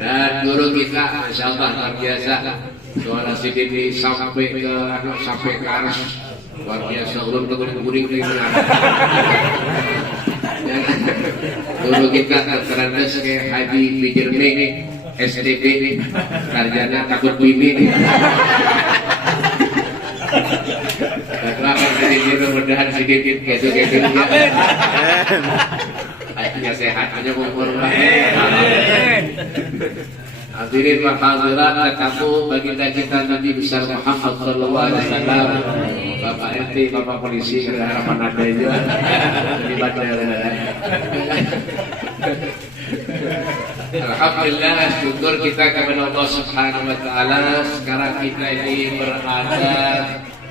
Dan guru kita, Masya Allah luar biasa. Suara si Didi sampai ke aras, luar biasa. Ulun keguring ke guru kita terkerandas kayak Haji Bijirme, STB, sarjana takut bini. Doakan sedikit mudah-mudahan sedikit gitu-gitu. Amin. Hatinya sehat, hanya umur. Hadirin wa hadirat, ketemu baginda kita Nabi besar Muhammad sallallahu alaihi wasallam. Bapak RT, Bapak polisi, harapan ada itu. Di bandara. Alhamdulillah, syukur kita kepada Allah Subhanahu wa taala. Sekarang kita ini berada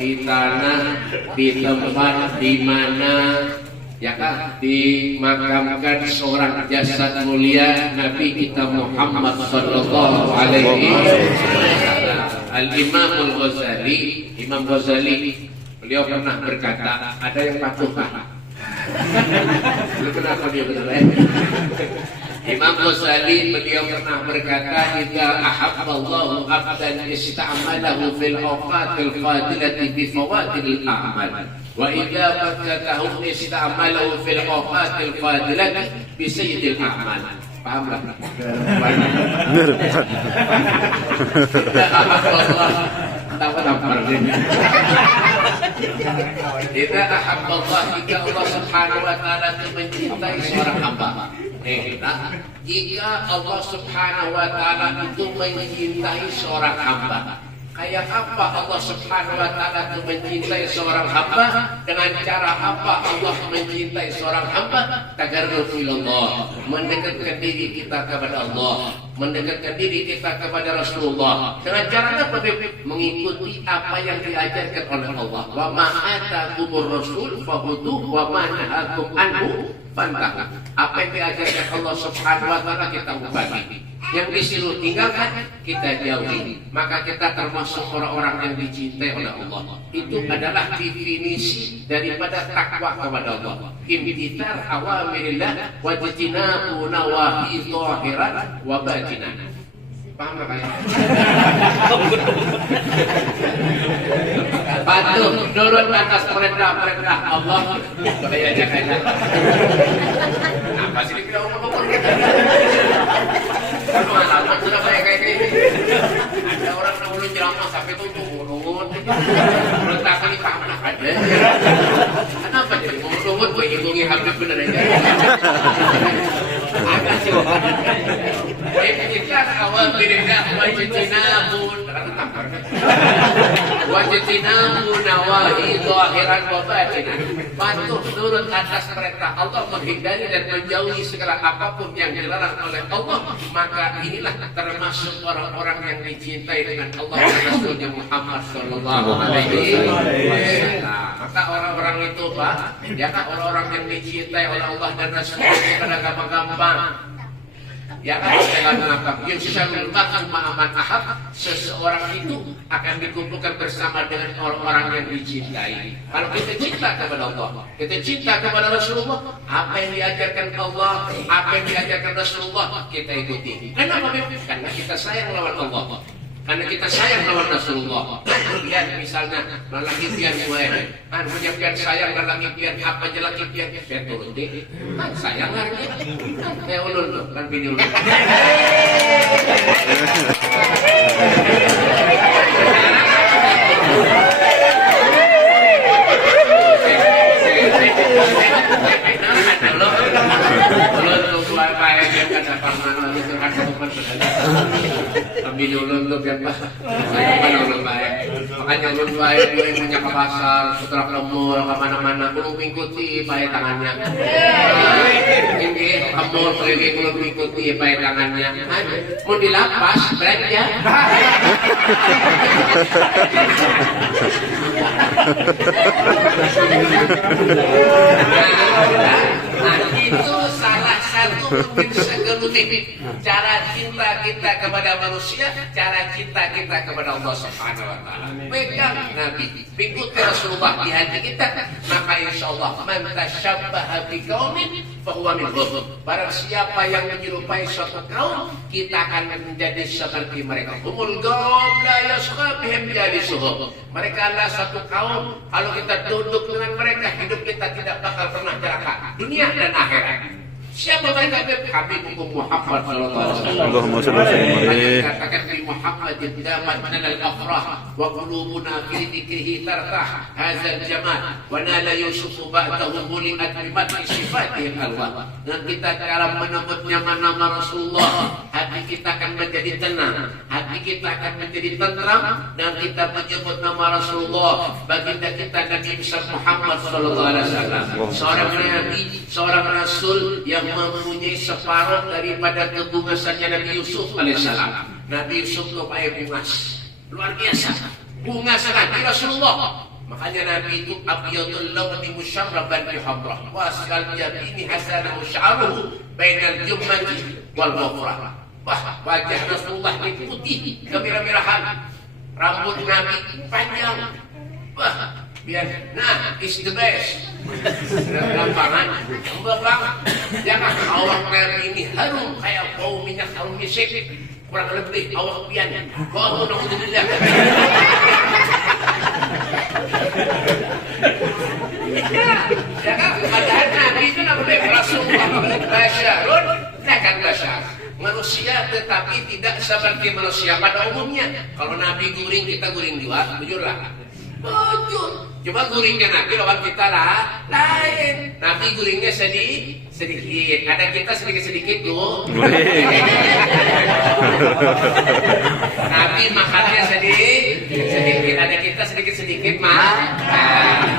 di tanah, di tempat di mana ya kan dimakamkan seorang jasad mulia Nabi kita Muhammad sallallahu alaihi wasallam. Al-Imam Al-Ghazali, Imam Ghazali, beliau pernah berkata, ada yang patuh Pak. Kenapa dia betul? Imam Ghazali beliau pernah berkata, "Idza ahabballahu 'abdan ista'malahu fil awqatil fadilati bi fawadil a'mal, wa idza fakatahu ista'malahu fil awqatil fadilati bi sayyidil a'mal." Paham lah? Idza ahabballah, jika Allah Subhanahu wa taala mencintai seorang hamba. Jika Allah Subhanahu wa taala itu mencintai seorang hamba, kayak apa Allah Subhanahu wa taala itu mencintai seorang hamba? Dengan cara apa Allah mencintai seorang hamba? Tagarrub ilallah, mendekatkan diri kita kepada Allah, mendekatkan diri kita kepada Rasulullah. Dengan cara apa? Mengikuti apa yang diajarkan oleh Allah. Wa ma atakumur rasul fakhudhuhu wa ma nahakum anhu fantahu. Apa yang diajarkan Allah Subhanahu wa taala kita ubati, yang disuruh tinggalkan kita jauhi, maka kita termasuk orang-orang yang dicintai oleh Allah. Itu adalah definisi daripada takwa kepada Allah. Imtithal awamirillah wa jtinabu nawahi zahiran wa batinan. Paham enggak ya? Patuh nurut atas perintah-perintah Allah. Kayaknya kayak apa sih kita ngomong-ngomong gitu? Pengalaman sudah kayak gini. Ada orang dahulu ceramah sampai tujuh ngomong-ngomong. Menurut aku ini paham lah ada. Kenapa jadi ngomong-ngomong? Gue hitungi Habib bener aja. Agak sih. Kita awal beridah wajibinabun. Wajibinabu nawahi zahiran wa batinan. Patuh nurut atas perintah Allah, menghindari dan menjauhi segala apapun yang dilarang oleh Allah, maka inilah termasuk orang-orang yang dicintai dengan Allah dan Rasulnya Muhammad sallallahu alaihi wasallam. Maka orang-orang itu Pak, ya kan, orang-orang yang dicintai oleh Allah dan Rasulnya bukan gampang-gampang. Ya kan, dengan mengatakan yusyarul mar'u ma'a man ahab, seseorang itu akan dikumpulkan bersama dengan orang-orang yang dicintai. Kalau kita cinta kepada Allah, kita cinta kepada Rasulullah, apa yang diajarkan Allah, apa yang diajarkan Rasulullah, kita ikuti. Kenapa? Karena kita sayang lawan Allah, karena kita sayang lawan Rasulullah. Lihat misalnya lelaki pian gue, menyiapkan sayang lelaki pian, apa aja lelaki pian, saya turun deh, sayang lagi, saya ulun tuh, kan bini ulun. Bini ulun tuh biar Pak, saya ulun baik. Makanya ulun baik, mulai punya ke pasar, setelah ke mall, kemana-mana, ulun mengikuti baik tangannya. Ini mall keliling ulun mengikuti baik tangannya. Mau dilapas, belanja. Nah, itu salah satu min segelutik. Cara cinta kita kepada manusia, cara cinta kita kepada Allah Subhanahu wa taala. Pegang Nabi, ikuti Rasulullah di hati kita, maka insyaallah man tasyabbaha biqaumin fa huwa minhum. Barang siapa yang menyerupai suatu kaum, kita akan menjadi seperti mereka. Humul qaum la yasqa bihim jalisuhum. Mereka adalah suatu kaum, kalau kita duduk dengan mereka, hidup kita tidak bakal pernah celaka, dunia dan akhirat. Siapa mereka? Habibul Muhammad sallallahu alaihi wasallam. Allahumma shalli alaihi. Katakan di Muhammad damat minal afrah wa qulubuna fi dzikrihi tartah hadzal jamal wa nala yusufu ba'dahu muliat bi madhi sifatihi Allah. Dan kita dalam menyebutnya nama Rasulullah, hati kita akan menjadi tenang, hati kita akan menjadi tenteram, dan kita menyebut nama Rasulullah, baginda kita Nabi Muhammad sallallahu alaihi wasallam, seorang nabi, seorang rasul yang mempunyai separuh daripada kebugasannya Nabi Yusuf alaihissalam. Nabi Yusuf itu pakai bungas, luar biasa, bungas Nabi Rasulullah. Makanya Nabi itu abiyadul lawni musyarraban bi hamrah wa asal jabini hasanahu sya'ruhu bainal jummati wal ghafrah. Wah, wajah Rasulullah ini putih kemerah-merahan, rambut Nabi panjang. Wah, biar is the best. Lampangan bang, jangan awak Nabi ini harum kayak bau minyak harum misik, kurang lebih awak pian. Kau naudzubillah. Ya kan, padahal Nabi itu namanya Rasulullah basyarun, bukan basyar. Manusia tetapi tidak seperti manusia pada umumnya. Kalau Nabi guring, kita guring juga, bujurlah. Bujur. Coba guringnya Nabi lawan kita lah lain. Nabi guringnya sedikit. Ada kita sedikit tuh. Nabi makannya sedikit. Ada kita sedikit mah.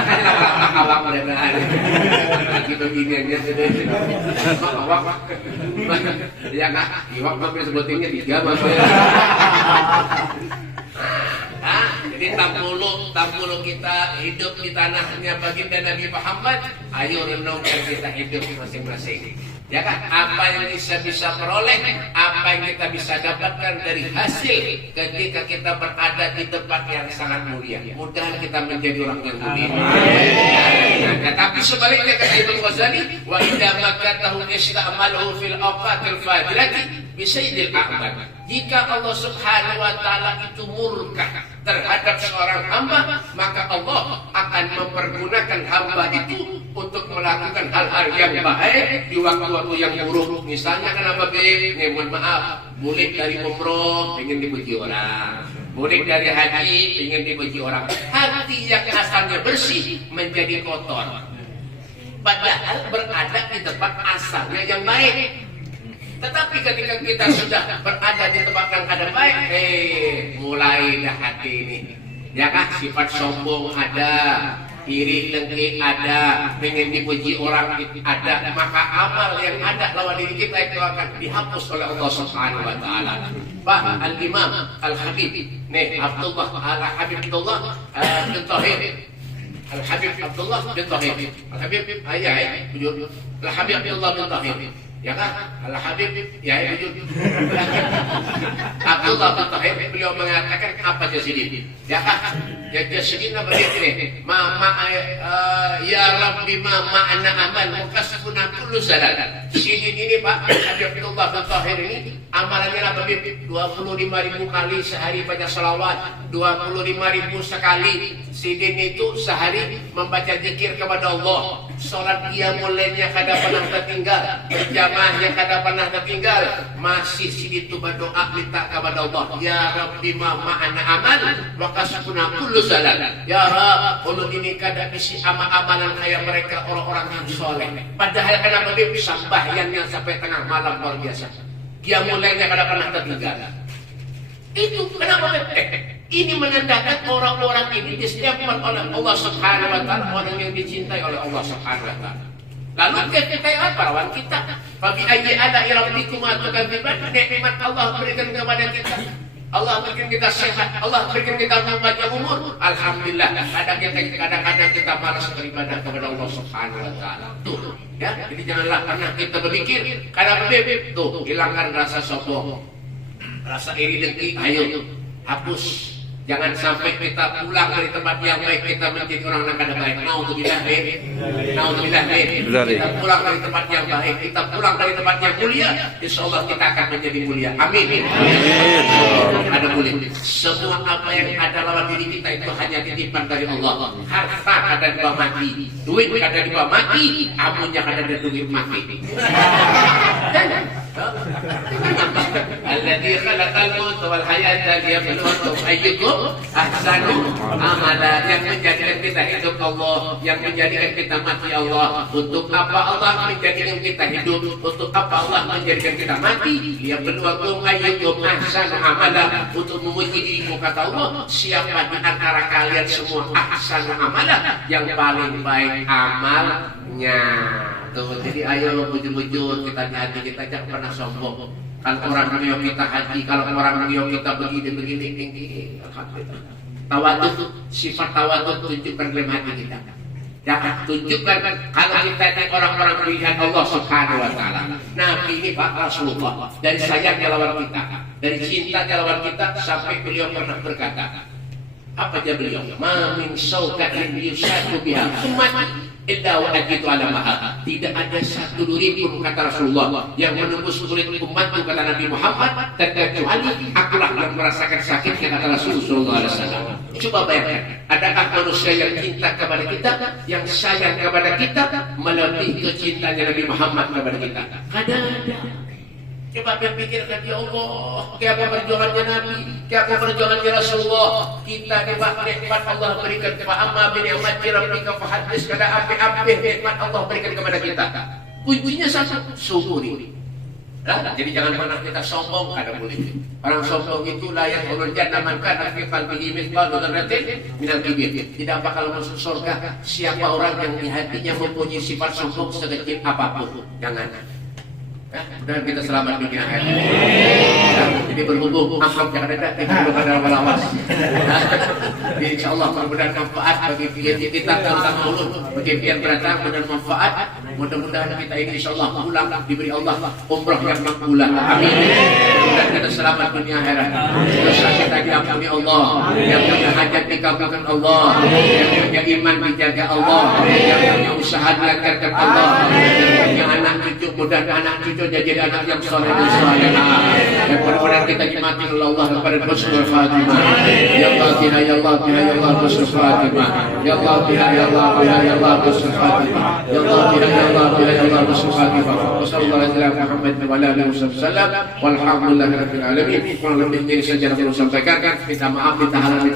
Kan lama-lama awak mudah-mudahan. Lagi beginiannya sedikit. Awak. Ya kak, iwak mah sebutinnya 3 maksudnya. Jadi tampulu kita hidup di tanahnya baginda Nabi Muhammad. Ayo renungkan kita hidup masing-masing. Ya kan? Apa yang bisa peroleh, apa yang kita bisa dapatkan dari hasil ketika kita berada di tempat yang sangat mulia. Mudah kita menjadi orang yang mulia. Nah, tapi sebaliknya kata Imam Ghazali, wa idza makatahu ista'malahu fil awqatil fadilati bisaydil a'mal. Jika Allah Subhanahu wa taala itu murka terhadap seorang hamba, maka Allah akan mempergunakan hamba itu untuk melakukan hal-hal yang baik di waktu-waktu yang buruk. Misalnya kenapa mohon maaf, mulik dari umroh ingin dipuji orang, mulik dari haji ingin dipuji orang. Hati yang asalnya bersih menjadi kotor, padahal berada di tempat asalnya yang baik. Tetapi ketika kita sudah berada di tempat yang ada baik, mulai dah hati ini, ya kan, sifat sombong ada, iri dengki ada, pengen dipuji orang ada, maka amal yang ada lawan diri kita itu akan dihapus oleh Allah Subhanahu wa taala. Pak Al-Imam Al-Habib Abdullah Al-Habib Abdullah bin Tahir Al-Habib Abdullah bin Tahir Al-Habib Al-Habib Abdullah bin Tahir, ya kan? Al-Habib ya itu Abdullah bin Tahir, beliau mengatakan apa jadi? Ya kan? Ya jadi begini, ya Rabbi ma'ana amal mukasbuna kullu salat. Sidin ini Pak Habib Abdullah bin Tahir ini amalannya apa? 25.000 kali sehari baca salawat, 25.000 sekali. Sidin itu sehari membaca zikir kepada Allah. Salat dia mulainya kada pernah tertinggal, berjamaahnya kada pernah tertinggal. Masih Sidin itu berdoa minta kepada Allah, ya Rabbi ma'ana amal wa kasbuna kullu salat. Ya Rabb, ulun ini kada isi amalan kayak mereka orang-orang yang soleh. Padahal kenapa dia sembahyangnya sampai tengah malam luar biasa. Dia mulainya kada pernah tertinggal. Itu kenapa? Ini menandakan orang-orang ini disediakan oleh Allah Subhanahu wa taala, orang yang dicintai oleh Allah Subhanahu wa taala. Lalu kita apa lawan kita? Fa bi ayyi ala'i rabbikuma tukadziban, nikmat Allah berikan kepada kita. Allah bikin kita sehat, Allah bikin kita panjang umur. Alhamdulillah. Kadang-kadang kita malas beribadah kepada Allah Subhanahu wa taala. Tuh, ya. Jadi janganlah pernah kita berpikir karena bebek tuh hilangkan rasa sombong. Rasa iri dengki, ayo hapus. Jangan sampai kita pulang dari tempat yang baik kita menjadi orang yang kada baik. Naudzubillah. Kita pulang dari tempat yang baik, kita pulang dari tempat yang mulia, insyaallah kita akan menjadi mulia. Amin. Ada mulia. Semua apa yang ada lawan diri kita itu hanya titipan dari Allah. Harta kada dibawa mati, duit kada dibawa mati, amunnya kada ada duit mati. Alladzi khalaqal mauta wal hayata liyabluwakum ayyukum ahsanu amala. Yang menjadikan kita hidup Allah, yang menjadikan kita mati Allah. Untuk apa Allah menjadikan kita hidup? Untuk apa Allah menjadikan kita mati? Liyabluwakum ayyukum ahsanu amala. Untuk menguji dirimu, kata Allah, siapa di antara kalian semua ahsanu amala, yang paling baik amalnya. Tuh, jadi ayo bujur-bujur kita di hati kita, jangan pernah sombong. Kalau orang ngiyok kita haji, kalau orang ngiyok kita begini tinggi, alhamdulillah. Tawadhu, sifat tawadhu tunjukkan dalam hati kita. Jangan tunjukkan kalau kita ini orang-orang pilihan Allah Subhanahu wa taala. Nabi ini Pak Rasulullah, dari sayangnya lawan kita, dari cintanya lawan kita, sampai beliau pernah berkata, apa aja beliau? Ma min saukatin yusadu biha ummati illa wa ajidu ala maha. Tidak ada satu duri pun, kata Rasulullah, yang menembus kulit umatku, kata Nabi Muhammad, terkecuali akulah yang merasakan sakitnya, kata Rasulullah SAW. Coba bayangkan, adakah manusia yang cinta kepada kita, yang sayang kepada kita, melebihi kecintanya Nabi Muhammad kepada kita? Ada. Coba berpikirkan, ya Allah, kayak apa perjuangannya Nabi, kayak apa perjuangannya Rasulullah. Kita nikmat Allah berikan kepada amma bin ni'mati rabbika fahaddits, kada ape-ape nikmat Allah berikan kepada kita. Kuncinya satu, syukuri. Nah, jadi jangan pernah kita sombong, kada boleh. Orang sombong itu layak ulul jannah man kana fi qalbihi mithqalu dzarratin minal kibir. Tidak bakal masuk surga siapa orang yang di hatinya mempunyai sifat sombong sekecil apapun. Jangan. Dan kita selamat dunia akhirat. Jadi berhubung amplop yang ada, tidak ada lawas. Jadi insya Allah mudah-mudahan manfaat bagi kita terutama ulun, bagi pian beratang dan manfaat. Mudah-mudahan kita ini insya Allah pulang diberi Allah umrah yang makbulah. Amin. Dan kita selamat dunia akhirat. Dosa kita diampuni Allah, yang punya hajat dikabulkan Allah, yang punya iman dijaga Allah, yang punya usaha dilancarkan Allah, yang punya anak cucu, mudah-mudahan anak cucu jadi anak yang soleh dan solehah. Dan mudah-mudahan kita dimati oleh Allah kepada husnul khatimah. Ya Allah, ya Allah, ya Allah, husnul khatimah. Ya Allah, ya Allah, ya Allah, husnul khatimah. Ya Allah, ya Allah, ya Allah, husnul khatimah. Wassallallahu ala Muhammad wa ala alihi wasallam. Walhamdulillahirabbil alamin. Kurang lebih ini saja yang perlu sampaikan. Minta maaf, minta halal.